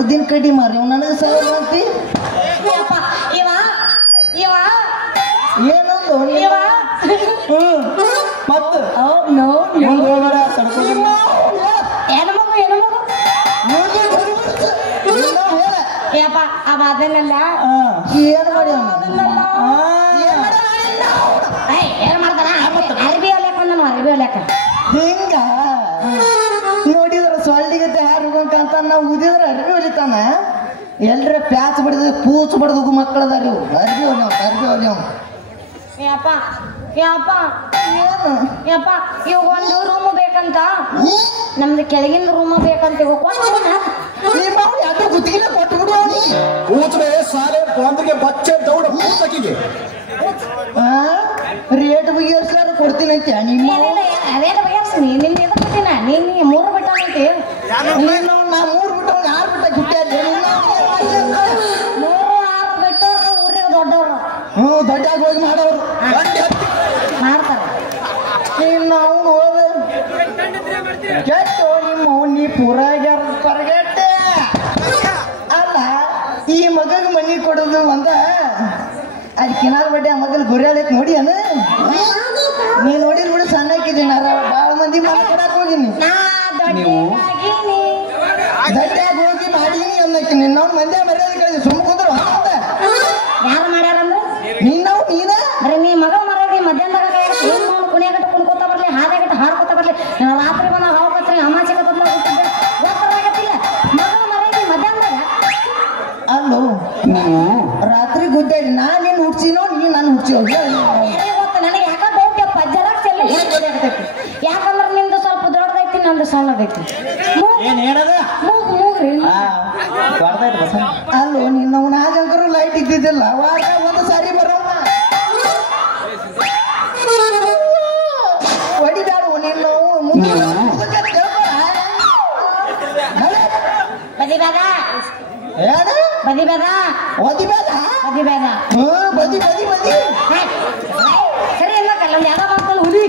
ಉದ್ದಿನ ಕಡ್ಡಿ ಮಾರಿ ನನಗೆ ಸಾಲ ಅಂತಿ ಏನೊಂದು ಮತ್ತೆ ಅದನ್ನೆಲ್ಲ ಏನು ಮಾಡಿ ಏನ್ ಮಾಡ್ತಾನ ಅರ್ಬಿ ಹೊಲ್ಯಾಕ ನಾನು ಅರ್ಬಿ ಹೊಲ್ಯಾಕ ಹಿಂಗ ನೋಡಿದ್ರ ಸೊಳ್ಳಿಗತ್ತೆ ಹಾರುಗಂತ ನಾವು ಉದಿದ್ರ ಅರ್ಬಿ ಹೊಲಿತಾನ ಎಲ್ರ ಪ್ಯಾಚ್ ಬಿಡಿದ ಪೂಚ್ ಬಡ್ದು ಮಕ್ಕಳದಾರ ಇವು ಅರ್ಬಿ ಹೊಲಿಯವ್ ಯಪ್ಪ ಇವಾಗ ಒಂದು ರೂಮ್ ಬೇಕಂತ ನಮ್ದು ಕೆಳಗಿನ ರೂಮ್ ಬೇಕಂತ ಯಾಕೆ ಗುತ್ತಿಗೆ ಕೊಟ್ಟು ಬಿಡು ಸಾಲೆ ಬಂದಿಗೆ ಬಚ್ಚೆ ದೌಡ ಪೂಸಕಿಗೆ ರೇಟ್ ಬಗೆಹರಿಸ್ಲಾರ ಕೊಡ್ತೀನಿ ಅಂತ ನಿಮ್ಮ ಅದೇ ಬಗೆಹರಿಸ್ತೀನಿ ನಿನ್ನ ಎದಕ್ಕಿನ ನೀನು 3 ಬಿಟ್ಟ ಐತಿ ನೀನು ನಾ 3 ಬಿಟ್ಟು 6 ಬಿಟ್ಟ ಗಿಟ್ಟ 3 6 ಬಿಟ್ಟವ್ರು ಊರಿಗೆ ದೊಡ್ಡವ್ರು ದೊಡ್ಡಾಗಿ ಹೋಗಿ ಮಾಡೋರು ಮಾಡ್ತಾರೆ ಇನ್ನು ಅವನು ಕೆಟ್ಟು ನಿಮ್ಮ ನೀ ಪೂರಾಗ್ಯಾರ ಹೊರಗಟ್ಟೆ ಅಲ್ಲ ಈ ಮಗಗ ಮನಿ ಕೊಡೋದು ಒಂದ ಅದಕ್ಕಿನಾರ ಬಡ್ಡೆ ಆ ಮಗಲ್ ಗುರಿಯಾಳಕ್ ನೋಡಿ ಅನ ನೀ ನೋಡಿರ್ ಬಿಡು ಸಣ್ಣಕ್ಕಿದ್ದೀನಿ ಭಾಳ ಮಂದಿ ಮನೆ ಕೊಡಕ್ ಹೋಗಿನಿ ನೀವು ದಡ್ಡಾಗಿ ಹೋಗಿ ಮಾಡೀನಿ ಅನ್ನಕ್ಕೆ ನಿನ್ನವ್ನ ಮಂದಿ ಮರ್ಯಾದೆ ಕೇಳಿದ್ವಿ ಸುಮ್ಮ ಕುಂದ್ರು ಯಾರು ಮಾಡ್ಯಾರಂದ್ರೆ ನೀನವ್ ನೀನ ಬರೀ ನೀ ಮಗ ಮರದಿ ಮಧ್ಯಾಹ್ನದಾಗ ಕುಣಿಯಾಗಟ್ಟ ಕುಣ್ಕೋತ ಬರ್ಲಿ ಹಾದಾಗಟ್ಟ ಹಾಡ್ಕೋತ ಬರ್ಲಿ ರಾತ್ರಿ ಬಂದ ಹಾವುಕತ್ರಿ ಅಮಾಚೆ ಕತ್ತಲ್ಲ ಗೊತ್ತಾಗತ್ತಿಲ್ಲ ಮಗ ಮರದಿ ಮಧ್ಯಾಹ್ನದಾಗ ಅಲ್ಲೋ ನೀವು ರಾತ್ರಿ ಗುದ್ದಾಡಿ ನಾ ನಿನ್ನ ಹುಡ್ಸಿನೋ ನೀ ನಾನು ಹುಡ್ಸಿಯೋ ಗೊತ್ತ ನನಗೆ ಯಾಕ ಡೌಟ್ ಜರಾಕ್ಸ್ ಎಲ್ಲ ಯಾಕಂದ್ರೆ ನಿಂದು ಸ್ವಲ್ಪ ದೊಡ್ಡದೈತಿ ನಂದು ಸಣ್ಣದೈತಿ ಮೂಗ್ರಿ ಅಲ್ಲೋ ನಿನ್ನ ನಾಗಂಕರು ಲೈಟ್ ಇದ್ದಿದ್ದಿಲ್ಲ ವಾರ ಒಂದು ಸಾರಿ ಬರೋಣ ಹೊಡಿದಾಡು ನಿನ್ನ ಬದಿಬೇದ ಬದಿಬೇದ ಒದಿಬೇದ ಬದಿಬೇದ ಬದಿ ಬದಿ ಬದಿ ಸರಿ ಎಲ್ಲ ಕಲ್ಲ ಯಾವ್ದೋ ಮಾಡ್ಕೊಂಡು ಹುಲಿ